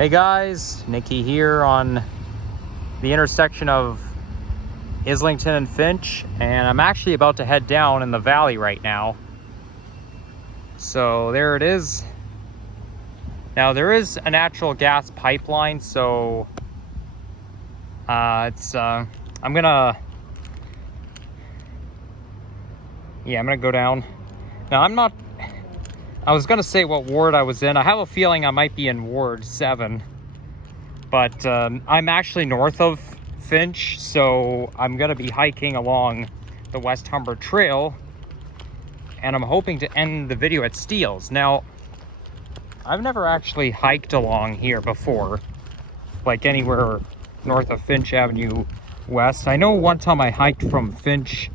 Hey guys, Nikki here on the intersection of Islington and Finch, and I'm actually about to head down in the valley right now. So there it is. Now there is a natural gas pipeline, so I'm gonna go down. Now I was gonna say what ward I was in. I have a feeling I might be in Ward 7, but I'm actually north of Finch, so I'm gonna be hiking along the West Humber Trail, and I'm hoping to end the video at Steeles. Now, I've never actually hiked along here before, like anywhere north of Finch Avenue West. I know one time I hiked from Finch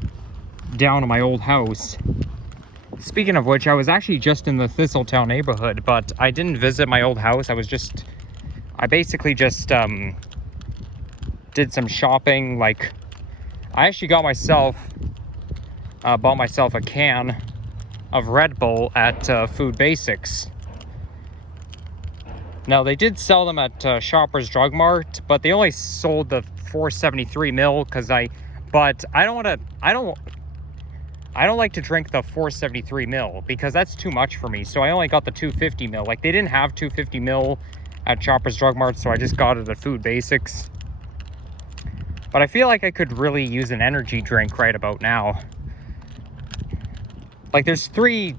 down to my old house. Speaking of which, I was actually just in the Thistletown neighborhood, but I didn't visit my old house. I basically just did some shopping. Like, I actually bought myself a can of Red Bull at Food Basics. Now, they did sell them at Shoppers Drug Mart, but they only sold the 473 ml but I don't like to drink the 473 ml because that's too much for me. So I only got the 250 ml. Like, they didn't have 250 ml at Shoppers Drug Mart, so I just got it at Food Basics. But I feel like I could really use an energy drink right about now. Like, there's 3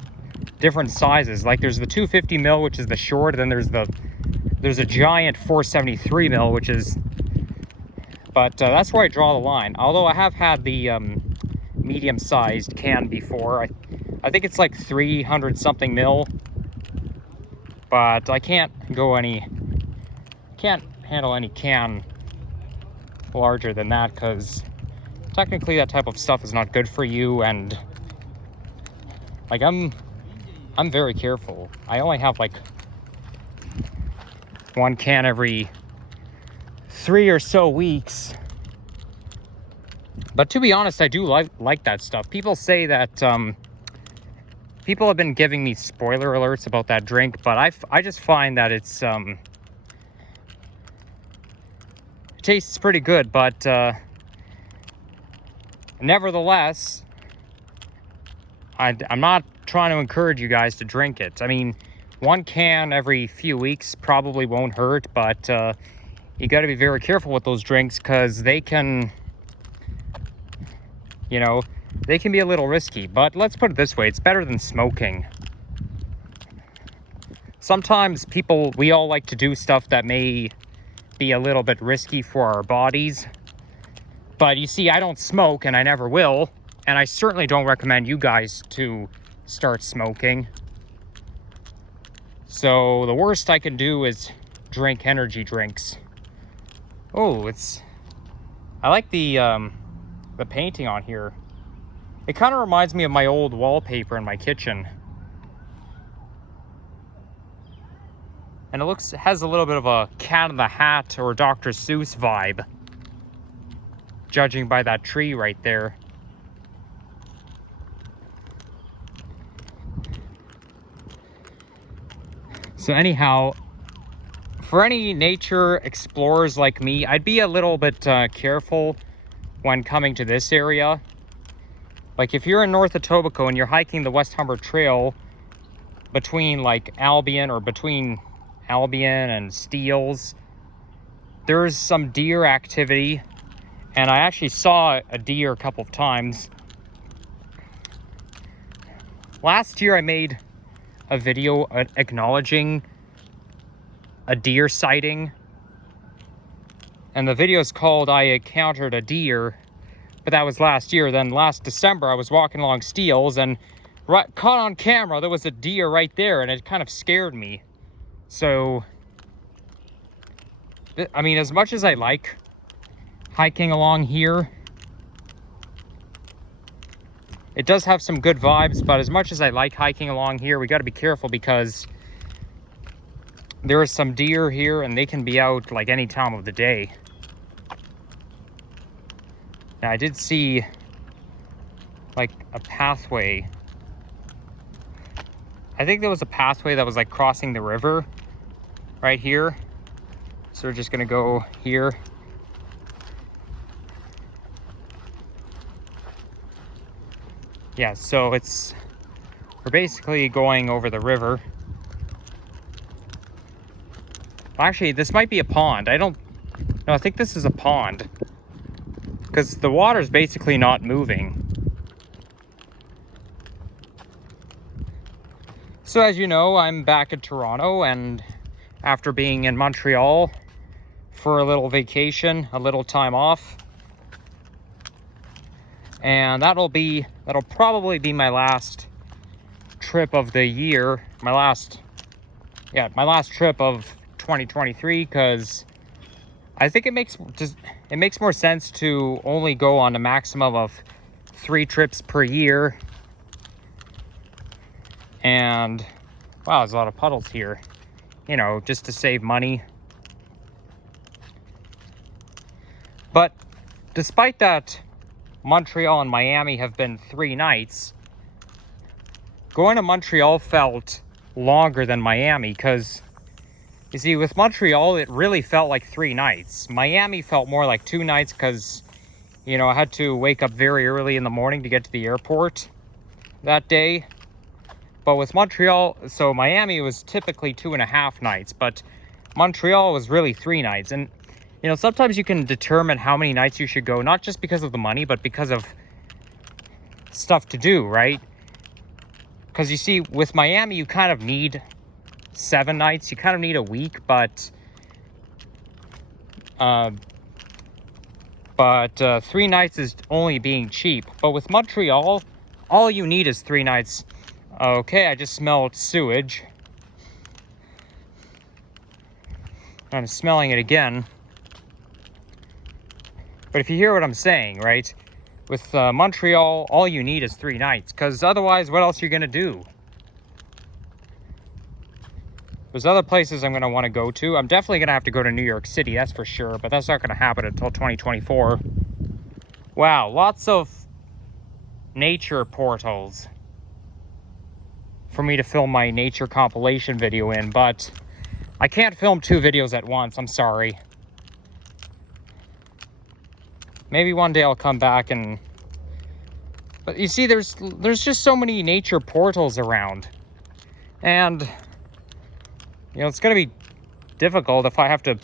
different sizes. Like, there's the 250 ml, which is the short, and then there's a giant 473 ml, which is, but that's where I draw the line. Although I have had the medium-sized can before. I think it's like 300 something mil, but I can't handle any can larger than that, because technically that type of stuff is not good for you. And like, I'm very careful. I only have like 1 can every 3 or so weeks. But to be honest, I do like that stuff. People say that people have been giving me spoiler alerts about that drink, but I just find that it tastes pretty good. But nevertheless, I'm not trying to encourage you guys to drink it. I mean, 1 can every few weeks probably won't hurt, but you got to be very careful with those drinks, because they can be a little risky. But let's put it this way, it's better than smoking. Sometimes we all like to do stuff that may be a little bit risky for our bodies. But you see, I don't smoke, and I never will. And I certainly don't recommend you guys to start smoking. So the worst I can do is drink energy drinks. Oh, I like the painting on here. It kind of reminds me of my old wallpaper in my kitchen. And it has a little bit of a Cat in the Hat or Dr. Seuss vibe, judging by that tree right there. So anyhow, for any nature explorers like me, I'd be a little bit careful when coming to this area. Like, if you're in North Etobicoke and you're hiking the West Humber Trail between Albion and Steeles, there's some deer activity, and I actually saw a deer a couple of times. Last year I made a video acknowledging a deer sighting, and the video is called "I Encountered a Deer," but that was last year. Then last December I was walking along Steeles, and caught on camera there was a deer right there, and it kind of scared me. So I mean, as much as I like hiking along here, it does have some good vibes, but as much as I like hiking along here, we got to be careful, because there are some deer here, and they can be out like any time of the day. Now, I did see like a pathway. I think there was a pathway that was like crossing the river right here. So we're just gonna go here. Yeah, so we're basically going over the river. Actually, this might be a pond. No, I think this is a pond. Because the water's basically not moving. So as you know, I'm back in Toronto, and after being in Montreal for a little vacation, a little time off. And that'll probably be my last trip of the year. My last trip of 2023, because I think it makes more sense to only go on a maximum of 3 trips per year. And wow, there's a lot of puddles here, you know, just to save money. But despite that, Montreal and Miami have been 3 nights. Going to Montreal felt longer than Miami, because you see, with Montreal, it really felt like 3 nights. Miami felt more like 2 nights because, you know, I had to wake up very early in the morning to get to the airport that day. But with Montreal, so Miami was typically 2.5 nights, but Montreal was really 3 nights. And, you know, sometimes you can determine how many nights you should go, not just because of the money, but because of stuff to do, right? Because you see, with Miami, you kind of need 7 nights. You kind of need a week, but 3 nights is only being cheap. But with Montreal, all you need is 3 nights. Okay, I just smelled sewage. I'm smelling it again. But if you hear what I'm saying, right? With Montreal, all you need is 3 nights. Because otherwise, what else are you going to do? There's other places I'm going to want to go to. I'm definitely going to have to go to New York City, that's for sure. But that's not going to happen until 2024. Wow, lots of nature portals for me to film my nature compilation video in. But I can't film 2 videos at once, I'm sorry. Maybe one day I'll come back and... But you see, there's just so many nature portals around. And, you know, it's going to be difficult if I have to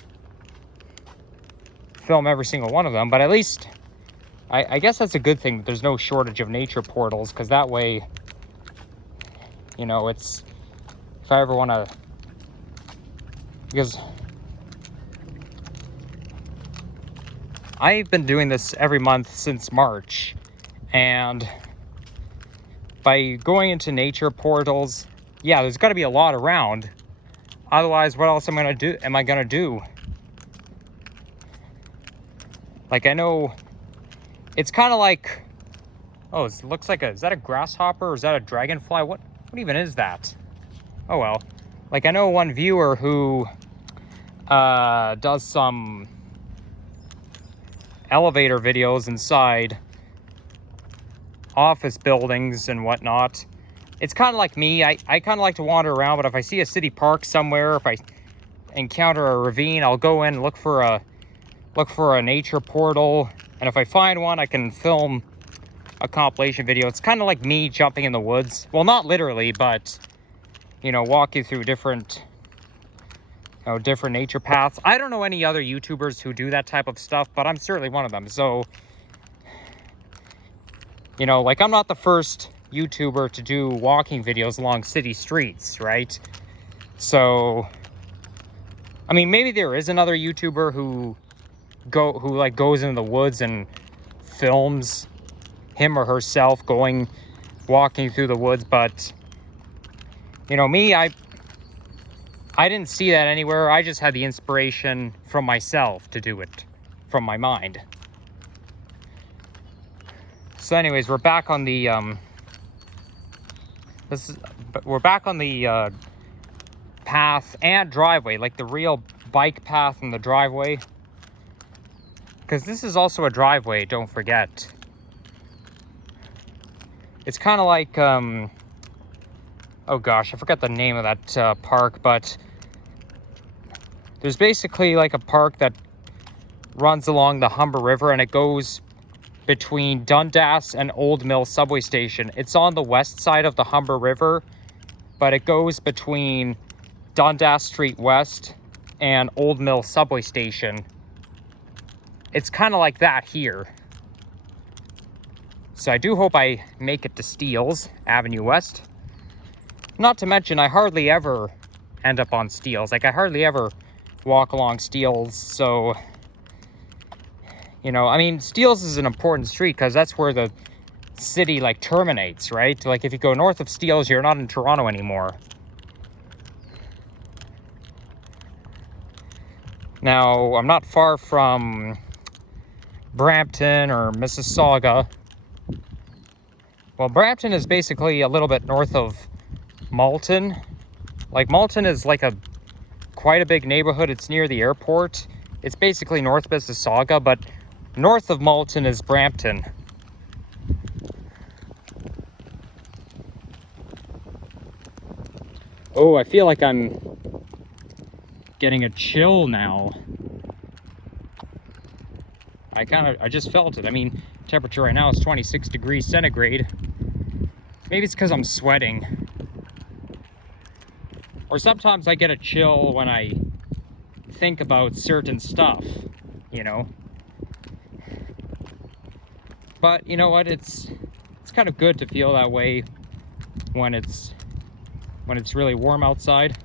film every single one of them. But at least, I guess that's a good thing that there's no shortage of nature portals. Because that way, you know, it's... If I ever want to... Because... I've been doing this every month since March. And by going into nature portals, yeah, there's got to be a lot around. Otherwise, what else am I going to do? Like, I know it's kind of like, oh, it looks like is that a grasshopper or is that a dragonfly? What even is that? Oh, well. Like, I know one viewer who does some elevator videos inside office buildings and whatnot. It's kind of like me. I kind of like to wander around, but if I see a city park somewhere, if I encounter a ravine, I'll go in and look for a nature portal, and if I find one, I can film a compilation video. It's kind of like me jumping in the woods. Well, not literally, but you know, walk you through different nature paths. I don't know any other YouTubers who do that type of stuff, but I'm certainly one of them. So, you know, like, I'm not the first YouTuber to do walking videos along city streets, right? So, I mean, maybe there is another YouTuber who goes into the woods and films him or herself walking through the woods, but you know, me, I didn't see that anywhere. I just had the inspiration from myself to do it from my mind. So anyways, we're back on the path and driveway, like the real bike path and the driveway. Because this is also a driveway, don't forget. It's kind of like, oh gosh, I forgot the name of that park, but There's basically like a park that runs along the Humber River, and it goes between Dundas and Old Mill subway station. It's on the west side of the Humber River, but it goes between Dundas Street West and Old Mill subway station. It's kind of like that here. So I do hope I make it to Steeles Avenue West. Not to mention, I hardly ever end up on Steeles. Like, I hardly ever walk along Steeles. So, you know, I mean, Steeles is an important street because that's where the city, like, terminates, right? Like, if you go north of Steeles, you're not in Toronto anymore. Now, I'm not far from Brampton or Mississauga. Well, Brampton is basically a little bit north of Malton. Like, Malton is like quite a big neighborhood. It's near the airport. It's basically north Mississauga, but north of Malton is Brampton. Oh, I feel like I'm getting a chill now. I just felt it. I mean, temperature right now is 26 degrees centigrade. Maybe it's because I'm sweating. Or sometimes I get a chill when I think about certain stuff, you know. But you know what? It's kind of good to feel that way when it's really warm outside.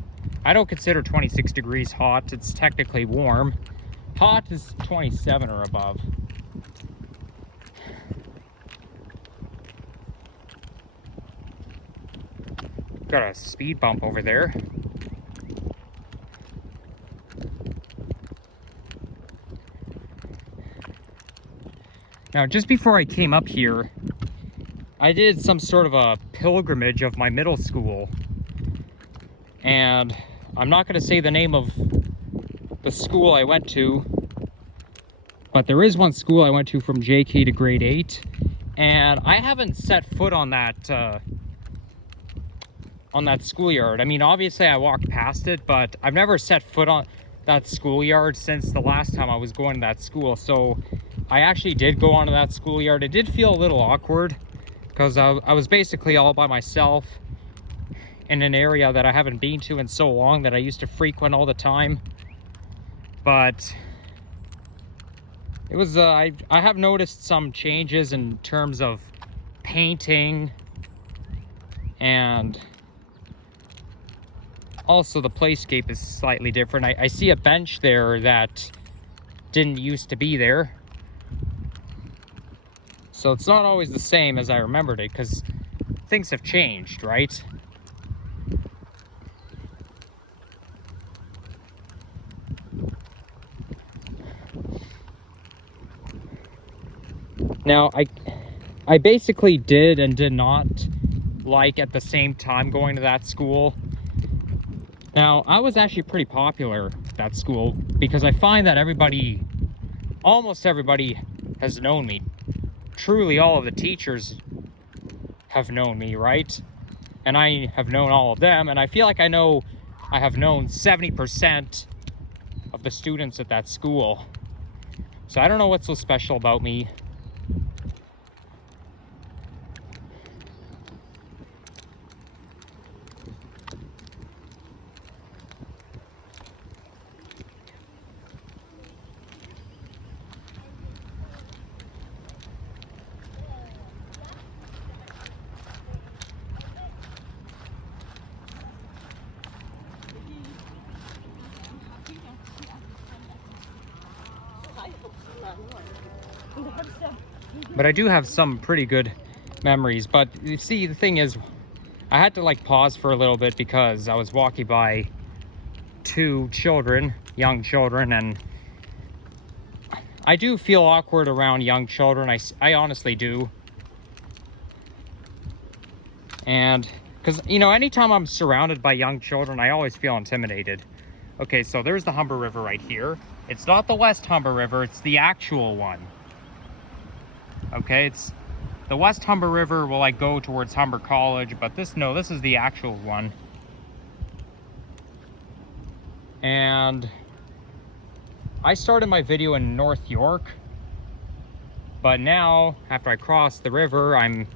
I don't consider 26 degrees hot. It's technically warm. Hot is 27 or above. Got a speed bump over there. Now, just before I came up here, I did some sort of a pilgrimage of my middle school. And I'm not going to say the name of the school I went to, but there is one school I went to from JK to grade 8. And I haven't set foot on that schoolyard. I mean, obviously I walked past it, but I've never set foot on that schoolyard since the last time I was going to that school. So I actually did go onto that schoolyard. It did feel a little awkward because I was basically all by myself in an area that I haven't been to in so long, that I used to frequent all the time. But it was I have noticed some changes in terms of painting, and also the playscape is slightly different. I see a bench there that didn't used to be there. So it's not always the same as I remembered it, because things have changed, right? Now, I basically did and did not like at the same time going to that school. Now, I was actually pretty popular at that school because I find that almost everybody has known me. Truly, all of the teachers have known me, right? And I have known all of them, and I feel like I have known 70% of the students at that school. So I don't know what's so special about me. But I do have some pretty good memories. But you see, the thing is, I had to like pause for a little bit because I was walking by two children, young children, and I do feel awkward around young children. I honestly do. And because, you know, anytime I'm surrounded by young children, I always feel intimidated. Okay, so there's the Humber River right here. It's not the West Humber River, it's the actual one. Okay, it's the West Humber River will like go towards Humber College, but this is the actual one. And I started my video in North York, but now, after I cross the river, I'm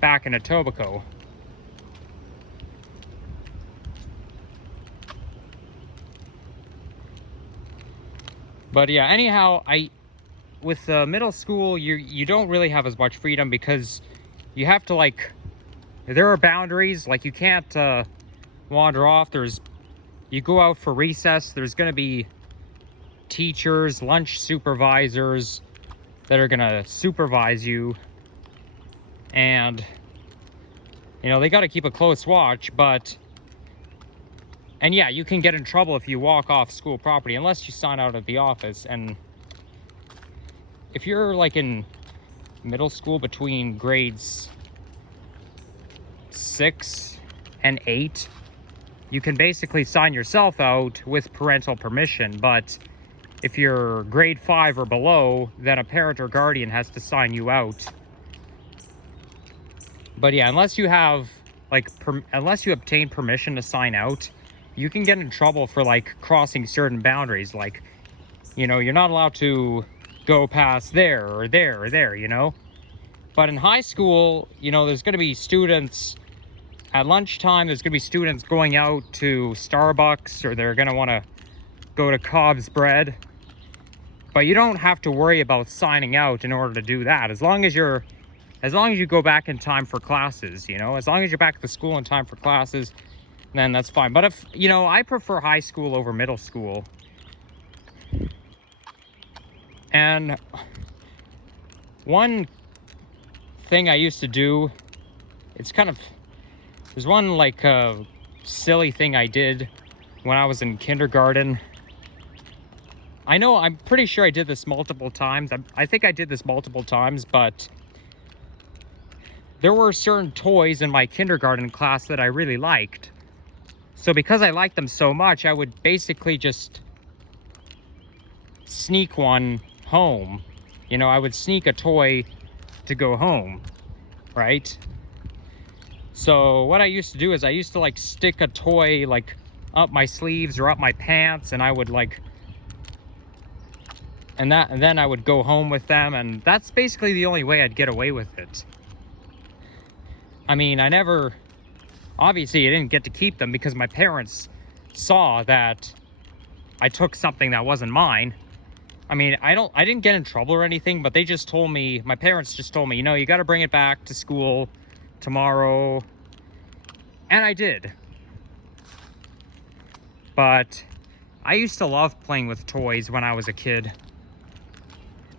back in Etobicoke. But yeah, anyhow, with middle school, you don't really have as much freedom because you have to, like, there are boundaries. Like, you can't wander off. You go out for recess, there's going to be teachers, lunch supervisors that are going to supervise you. And, you know, they got to keep a close watch, and yeah, you can get in trouble if you walk off school property, unless you sign out of the office. And if you're like in middle school between grades 6 and 8, you can basically sign yourself out with parental permission. But if you're grade 5 or below, then a parent or guardian has to sign you out. But yeah, unless you have unless you obtain permission to sign out, you can get in trouble for like crossing certain boundaries. Like, you know, you're not allowed to go past there or there or there, you know. But in high school, you know, there's going to be students at lunchtime. There's going to be students going out to Starbucks, or they're going to want to go to Cobb's Bread. But you don't have to worry about signing out in order to do that, as long as you go back in time for classes, you know. As long as you're back at the school in time for classes, then that's fine. But if, you know, I prefer high school over middle school. And one thing I used to do, there's one like silly thing I did when I was in kindergarten. I'm pretty sure I did this multiple times. I think I did this multiple times, but there were certain toys in my kindergarten class that I really liked. So because I liked them so much, I would basically just sneak one home. You know, I would sneak a toy to go home, right? So what I used to do is I used to like stick a toy like up my sleeves or up my pants, and I would like, and then I would go home with them, and that's basically the only way I'd get away with it. I mean, obviously I didn't get to keep them because my parents saw that I took something that wasn't mine. I mean, I didn't get in trouble or anything, but my parents just told me, you know, you got to bring it back to school tomorrow. And I did. But I used to love playing with toys when I was a kid.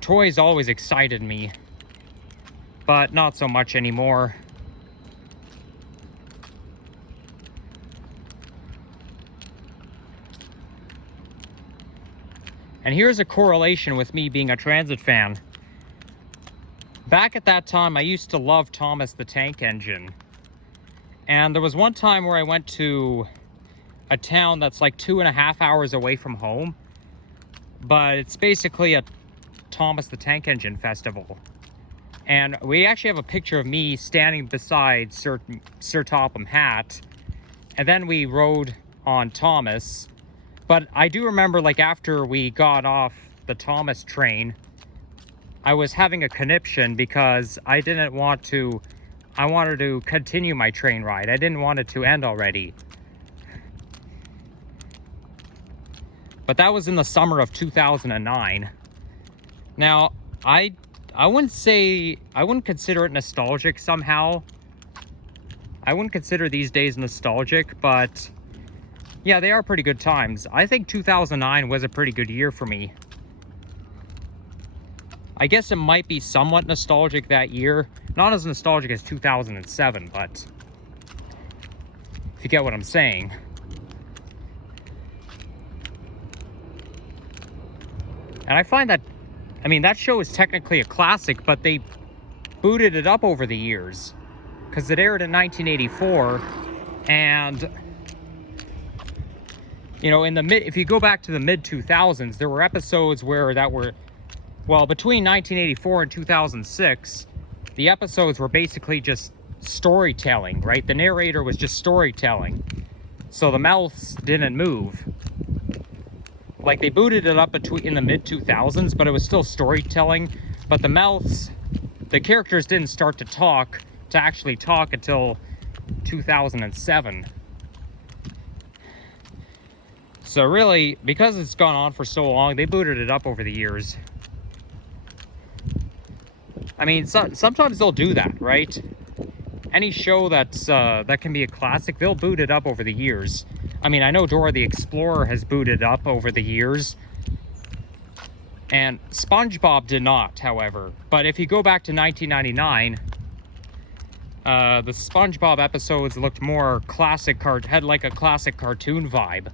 Toys always excited me, but not so much anymore. And here's a correlation with me being a Transit fan. Back at that time, I used to love Thomas the Tank Engine. And there was one time where I went to a town that's like 2.5 hours away from home. But it's basically a Thomas the Tank Engine festival. And we actually have a picture of me standing beside Sir Topham Hatt. And then we rode on Thomas. But I do remember, like, after we got off the Thomas train, I was having a conniption because I wanted to continue my train ride. I didn't want it to end already. But that was in the summer of 2009. Now, I wouldn't consider it nostalgic somehow. I wouldn't consider these days nostalgic, but yeah, they are pretty good times. I think 2009 was a pretty good year for me. I guess it might be somewhat nostalgic that year. Not as nostalgic as 2007, but if you get what I'm saying. And I find that, I mean, that show is technically a classic, but they booted it up over the years because it aired in 1984, and you know, if you go back to the mid 2000s, there were episodes between 1984 and 2006, the episodes were basically just storytelling, right? The narrator was just storytelling, so the mouths didn't move. like they booted it up in the mid 2000s, but it was still storytelling. But the characters didn't start to actually talk until 2007. So really, because it's gone on for so long, they booted it up over the years. I mean, sometimes they'll do that, right? Any show that can be a classic, they'll boot it up over the years. I mean, I know Dora the Explorer has booted up over the years, and SpongeBob did not, however. But if you go back to 1999, the SpongeBob episodes looked more classic, had like a classic cartoon vibe,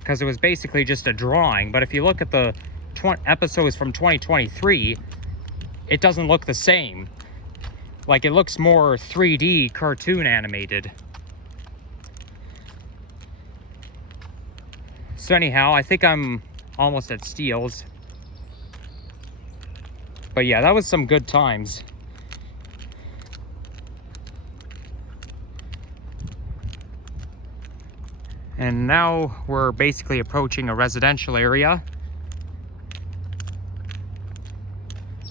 because it was basically just a drawing. But if you look at the episodes from 2023, it doesn't look the same. Like, it looks more 3D cartoon animated. So anyhow, I think I'm almost at Steele's. But yeah, that was some good times. And now we're basically approaching a residential area.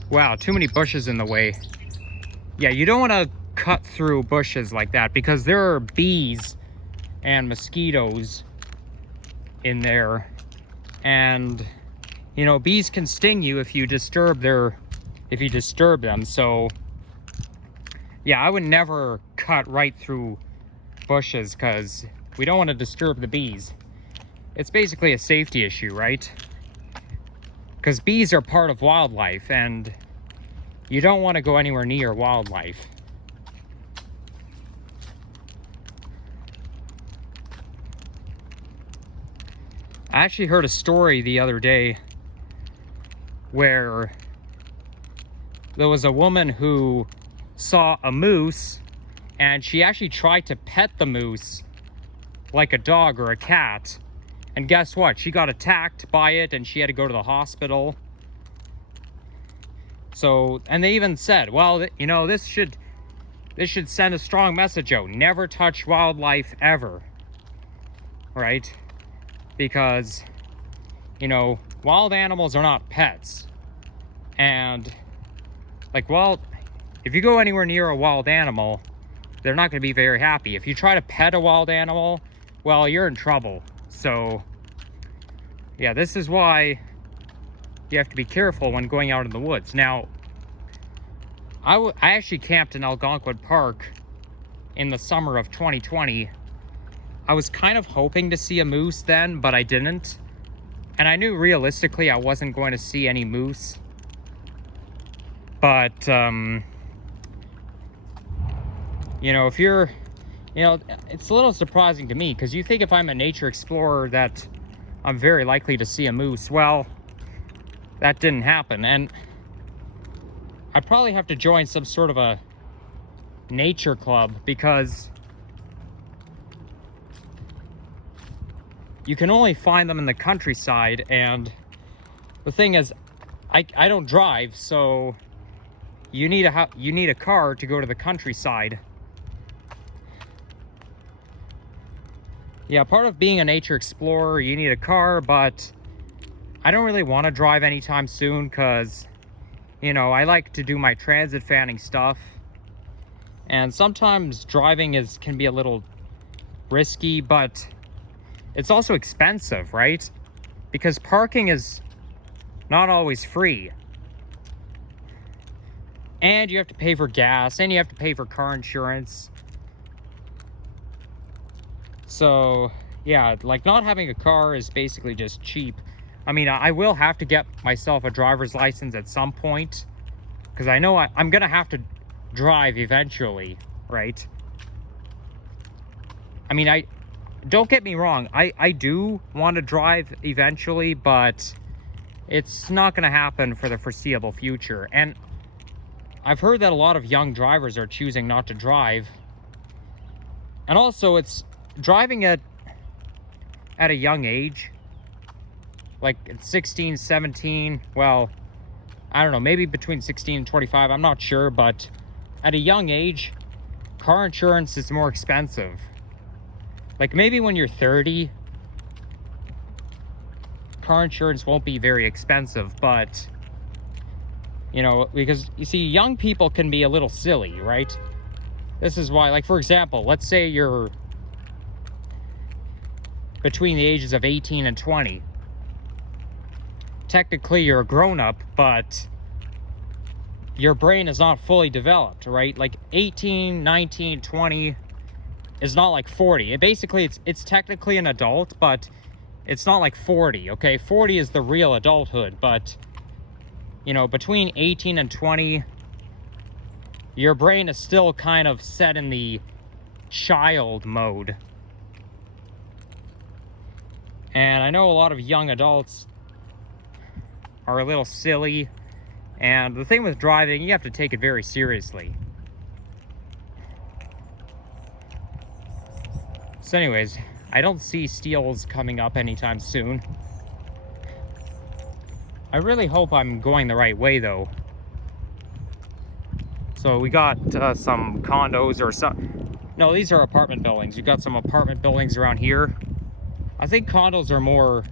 Wow, too many bushes in the way. Yeah, you don't want to cut through bushes like that, because there are bees and mosquitoes in there. And, you know, bees can sting you if you disturb them. So, yeah, I would never cut right through bushes, because we don't want to disturb the bees. It's basically a safety issue, right? Because bees are part of wildlife, and you don't want to go anywhere near wildlife. I actually heard a story the other day where there was a woman who saw a moose, and she actually tried to pet the moose like a dog or a cat. And guess what? She got attacked by it, and she had to go to the hospital. So, and they even said, well, you know, this should send a strong message out. Never touch wildlife ever. Right? Because, you know, wild animals are not pets. And, like, well, if you go anywhere near a wild animal, they're not going to be very happy. If you try to pet a wild animal, well, you're in trouble. So, yeah, this is why you have to be careful when going out in the woods. Now, I actually camped in Algonquin Park in the summer of 2020. I was kind of hoping to see a moose then, but I didn't. And I knew realistically I wasn't going to see any moose. But, you know, if you're, you know, it's a little surprising to me, because you think if I'm a nature explorer that I'm very likely to see a moose. Well, that didn't happen. And I'd probably have to join some sort of a nature club, because you can only find them in the countryside. And the thing is, I don't drive, so you need a car to go to the countryside. Yeah, part of being a nature explorer, you need a car, but I don't really want to drive anytime soon, because, you know, I like to do my transit fanning stuff. And sometimes driving can be a little risky, but it's also expensive, right? Because parking is not always free. And you have to pay for gas, and you have to pay for car insurance. So, yeah, like, not having a car is basically just cheap. I mean, I will have to get myself a driver's license at some point, because I know I'm going to have to drive eventually, right? I mean, don't get me wrong, I do want to drive eventually, but it's not going to happen for the foreseeable future. And I've heard that a lot of young drivers are choosing not to drive. And also, it's driving at a young age, like at 16, 17, well, I don't know, maybe between 16 and 25, I'm not sure, but at a young age, car insurance is more expensive. Like, maybe when you're 30, car insurance won't be very expensive, but, you know, because you see, young people can be a little silly, right? This is why, like, for example, let's say you're between the ages of 18 and 20. Technically, you're a grown-up, but your brain is not fully developed, right? Like 18, 19, 20 is not like 40. Basically, it's technically an adult, but it's not like 40, okay? 40 is the real adulthood, but, you know, between 18 and 20, your brain is still kind of set in the child mode. And I know a lot of young adults are a little silly. And the thing with driving, you have to take it very seriously. So anyways, I don't see steals coming up anytime soon. I really hope I'm going the right way, though. So we got some condos or some... No, these are apartment buildings. You got some apartment buildings around here. I think condos are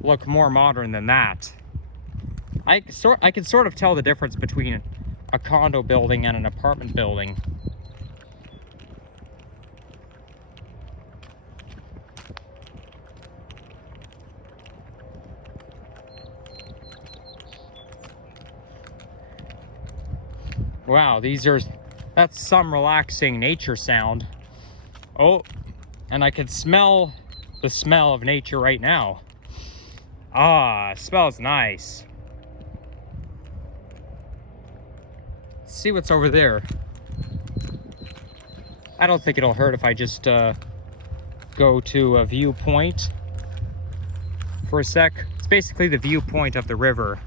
look more modern than that. I can sort of tell the difference between a condo building and an apartment building. Wow, that's some relaxing nature sound. Oh, and I could smell the smell of nature right now. Ah, smells nice. Let's see what's over there. I don't think it'll hurt if I just go to a viewpoint for a sec. It's basically the viewpoint of the river.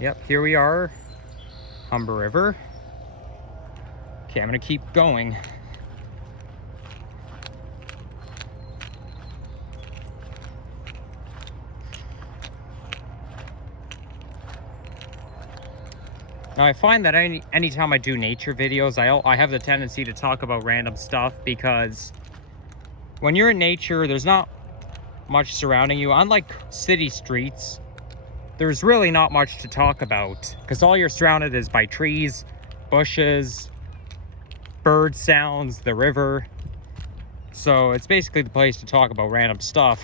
Yep, here we are, Humber River. Okay, I'm gonna keep going. Now I find that anytime I do nature videos, I have the tendency to talk about random stuff, because when you're in nature, there's not much surrounding you. Unlike city streets, there's really not much to talk about, because all you're surrounded is by trees, bushes, bird sounds, the river. So it's basically the place to talk about random stuff.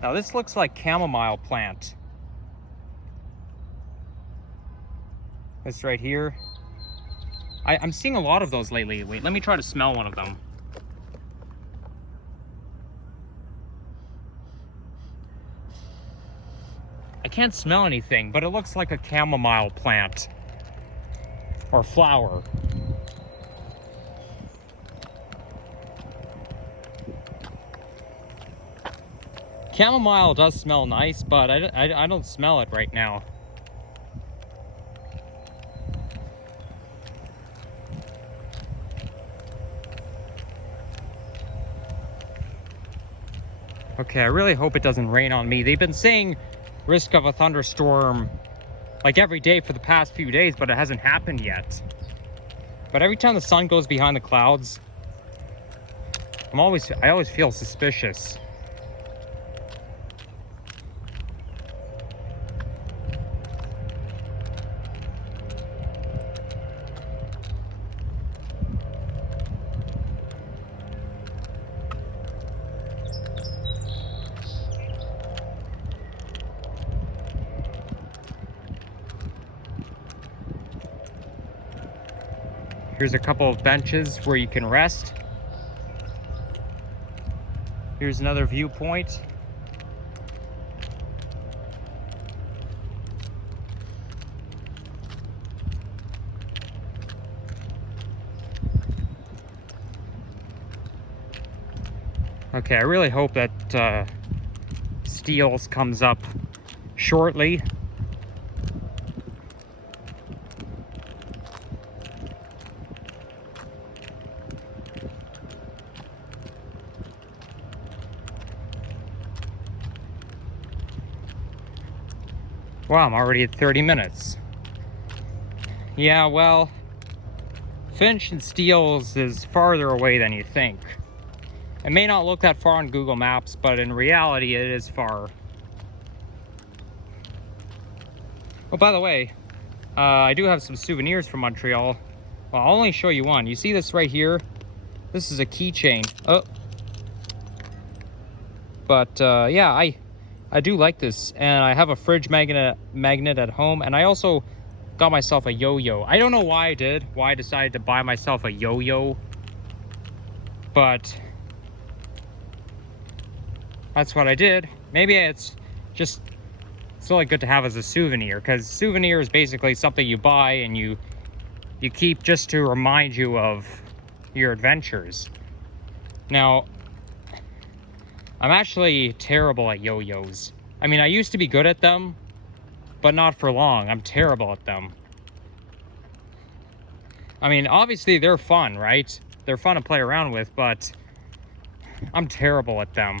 Now this looks like chamomile plant. This right here. I'm seeing a lot of those lately. Wait, let me try to smell one of them. I can't smell anything, but it looks like a chamomile plant or flower. Chamomile does smell nice, but I don't smell it right now. Okay, I really hope it doesn't rain on me. They've been saying risk of a thunderstorm like every day for the past few days, but it hasn't happened yet. But every time the sun goes behind the clouds, I always feel suspicious. Here's a couple of benches where you can rest. Here's another viewpoint. Okay, I really hope that Steels comes up shortly. Wow, I'm already at 30 minutes. Yeah, well, Finch and Steeles is farther away than you think. It may not look that far on Google Maps, but in reality, it is far. Oh, by the way, I do have some souvenirs from Montreal. Well, I'll only show you one. You see this right here? This is a keychain. Oh. But yeah, I do like this, and I have a fridge magnet at home, and I also got myself a yo-yo. I don't know why I decided to buy myself a yo-yo, but that's what I did. Maybe it's really good to have as a souvenir, because souvenir is basically something you buy and you keep just to remind you of your adventures. Now, I'm actually terrible at yo-yos. I mean, I used to be good at them, but not for long. I'm terrible at them. I mean, obviously they're fun, right? They're fun to play around with, but I'm terrible at them.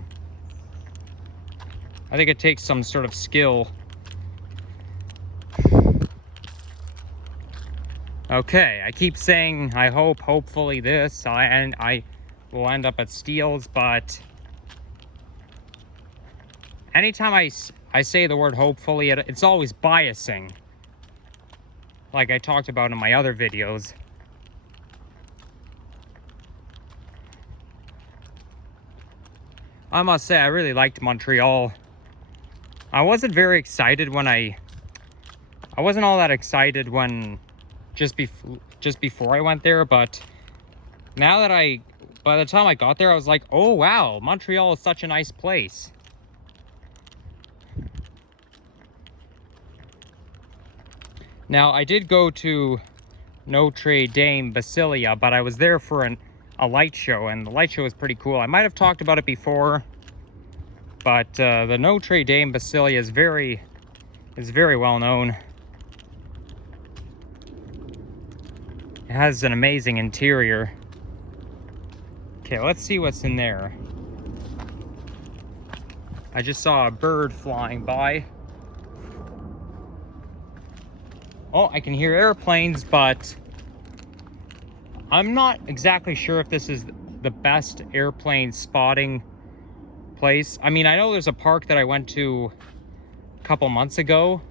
I think it takes some sort of skill. Okay, I keep saying hopefully this, and I will end up at Steeles, but anytime I say the word hopefully, it's always biasing, like I talked about in my other videos. I must say, I really liked Montreal. I wasn't very excited when I wasn't all that excited when just before I went there, but now that by the time I got there, I was like, oh wow, Montreal is such a nice place. Now, I did go to Notre Dame Basilia, but I was there for a light show, and the light show was pretty cool. I might have talked about it before, but the Notre Dame Basilia is very well known. It has an amazing interior. Okay, let's see what's in there. I just saw a bird flying by. Oh, I can hear airplanes, but I'm not exactly sure if this is the best airplane spotting place. I mean, I know there's a park that I went to a couple months ago.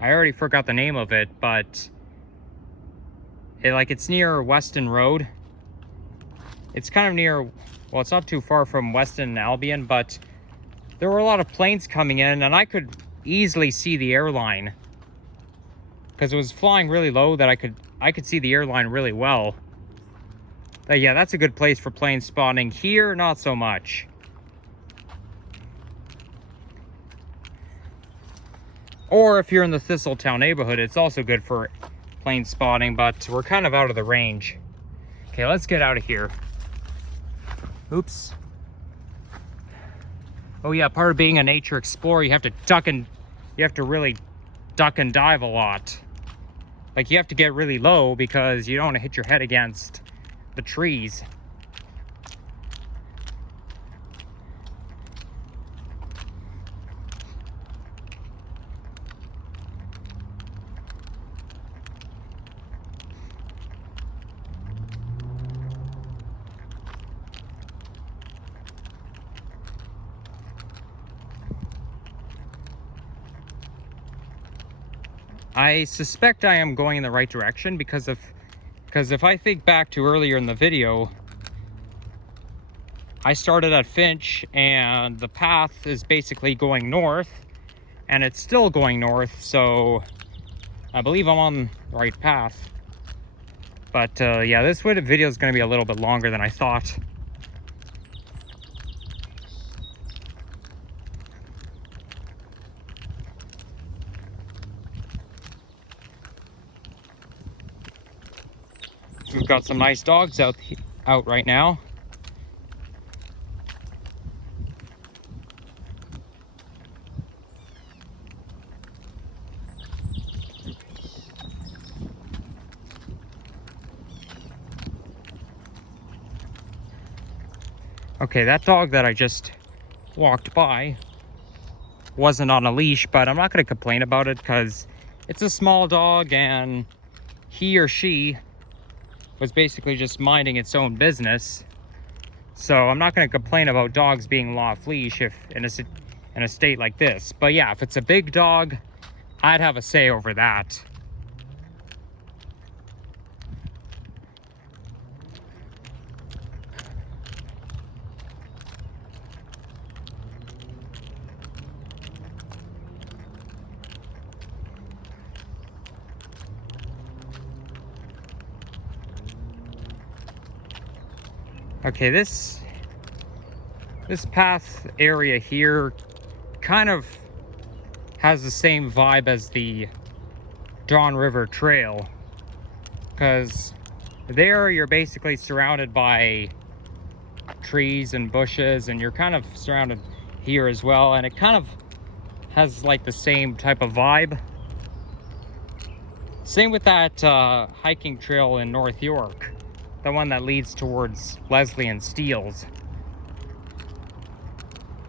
I already forgot the name of it, but it's near Weston Road. It's kind of near, well, it's not too far from Weston and Albion, but there were a lot of planes coming in, and I could easily see the airline because it was flying really low that I could see the airline really well. But yeah, that's a good place for plane spotting. Here, not so much. Or if you're in the Thistletown neighborhood, it's also good for plane spotting, but we're kind of out of the range. Okay, let's get out of here. Oops. Oh yeah, part of being a nature explorer, you have to really duck and dive a lot. Like, you have to get really low because you don't want to hit your head against the trees. I suspect I am going in the right direction because if I think back to earlier in the video, I started at Finch and the path is basically going north, and it's still going north, so I believe I'm on the right path. But yeah, this video is going to be a little bit longer than I thought. We've got some nice dogs out right now. Okay, that dog that I just walked by wasn't on a leash, but I'm not going to complain about it because it's a small dog and he or she was basically just minding its own business. So I'm not going to complain about dogs being off leash if in a state like this. But yeah, if it's a big dog, I'd have a say over that. Okay, this path area here kind of has the same vibe as the Dawn River Trail, because there you're basically surrounded by trees and bushes, and you're kind of surrounded here as well, and it kind of has like the same type of vibe. Same with that hiking trail in North York, the one that leads towards Leslie and Steeles.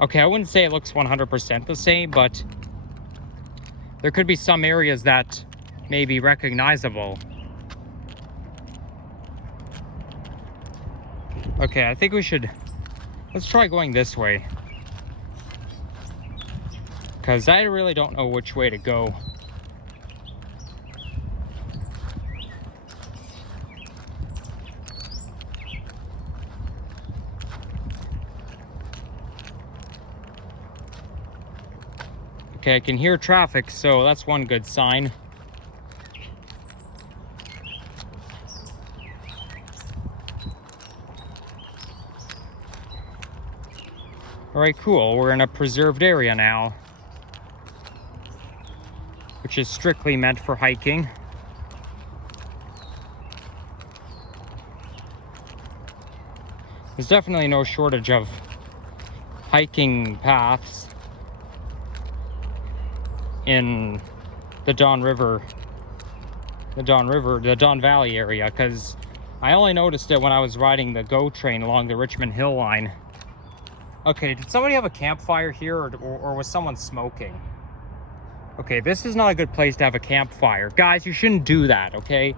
Okay, I wouldn't say it looks 100% the same, but there could be some areas that may be recognizable. Okay, I think let's try going this way, because I really don't know which way to go. Okay, I can hear traffic, so that's one good sign. All right, cool. We're in a preserved area now, which is strictly meant for hiking. There's definitely no shortage of hiking paths in the Dawn Valley area, because I only noticed it when I was riding the GO train along the Richmond Hill line. Okay, did somebody have a campfire here, or was someone smoking? Okay, this is not a good place to have a campfire. Guys, you shouldn't do that, okay?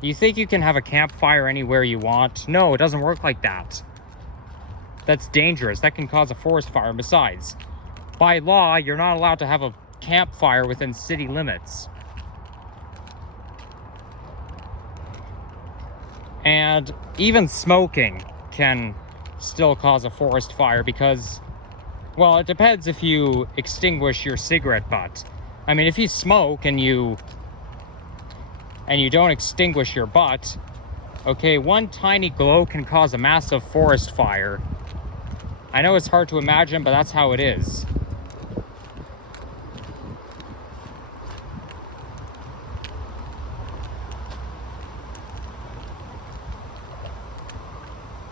You think you can have a campfire anywhere you want? No, it doesn't work like that. That's dangerous. That can cause a forest fire. And besides, by law, you're not allowed to have a campfire within city limits. And even smoking can still cause a forest fire because, well, it depends if you extinguish your cigarette butt. I mean, if you smoke and you don't extinguish your butt, okay, one tiny glow can cause a massive forest fire. I know it's hard to imagine, but that's how it is.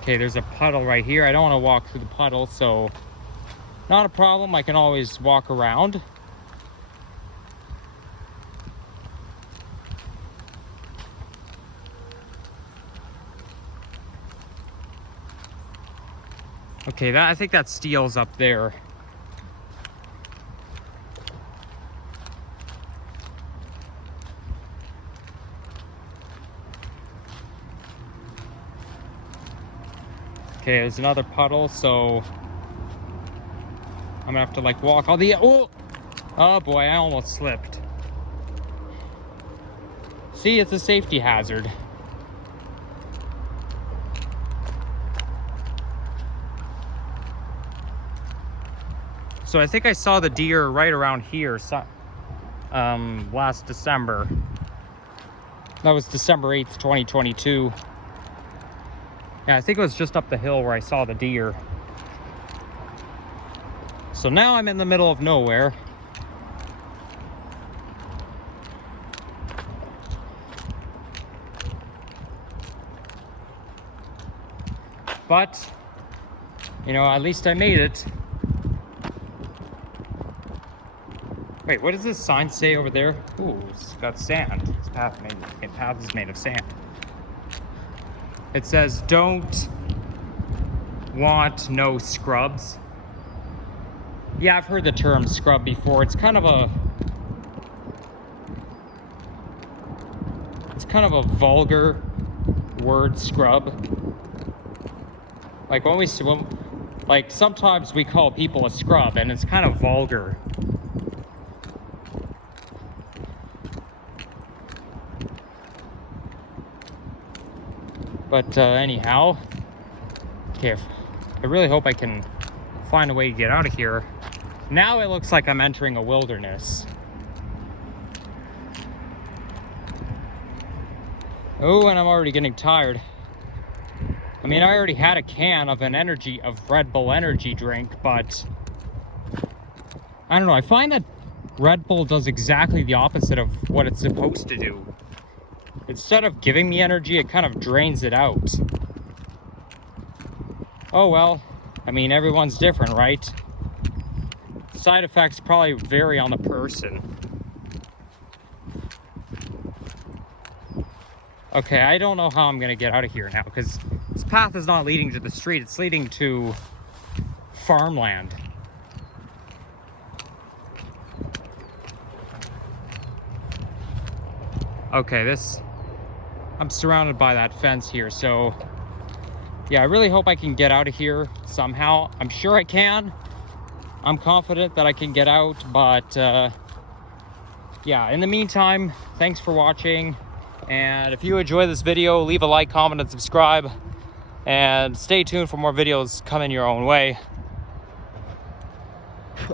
Okay, there's a puddle right here. I don't want to walk through the puddle, so not a problem. I can always walk around. Okay, I think that Steeles up there. Okay, there's another puddle, so I'm gonna have to like walk all the, oh boy, I almost slipped. See, it's a safety hazard. So I think I saw the deer right around here last December. That was December 8th, 2022. Yeah, I think it was just up the hill where I saw the deer. So now I'm in the middle of nowhere. But, you know, at least I made it. Wait, what does this sign say over there? Ooh, it's got sand. This path is made of sand. It says, don't want no scrubs. Yeah, I've heard the term scrub before. It's kind of a vulgar word, scrub. Like like sometimes we call people a scrub and it's kind of vulgar. But anyhow, okay, I really hope I can find a way to get out of here. Now it looks like I'm entering a wilderness. Oh, and I'm already getting tired. I mean, I already had a can of Red Bull energy drink, but I don't know. I find that Red Bull does exactly the opposite of what it's supposed to do. Instead of giving me energy, it kind of drains it out. Oh well, I mean, everyone's different, right? Side effects probably vary on the person. Okay, I don't know how I'm gonna get out of here now, because this path is not leading to the street, it's leading to farmland. Okay, I'm surrounded by that fence here, so yeah, I really hope I can get out of here somehow. I'm sure I can. I'm confident that I can get out, but yeah, in the meantime, thanks for watching. And if you enjoy this video, leave a like, comment, and subscribe. And stay tuned for more videos coming your own way.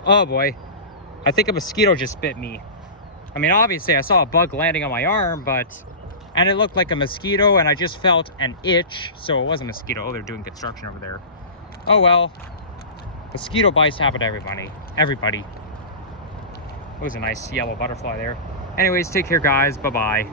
Oh boy, I think a mosquito just bit me. I mean, obviously I saw a bug landing on my arm, and it looked like a mosquito, and I just felt an itch, so it was a mosquito. They're doing construction over there. Oh well, mosquito bites happen to everybody. It was a nice yellow butterfly there. Anyways, take care guys, bye-bye.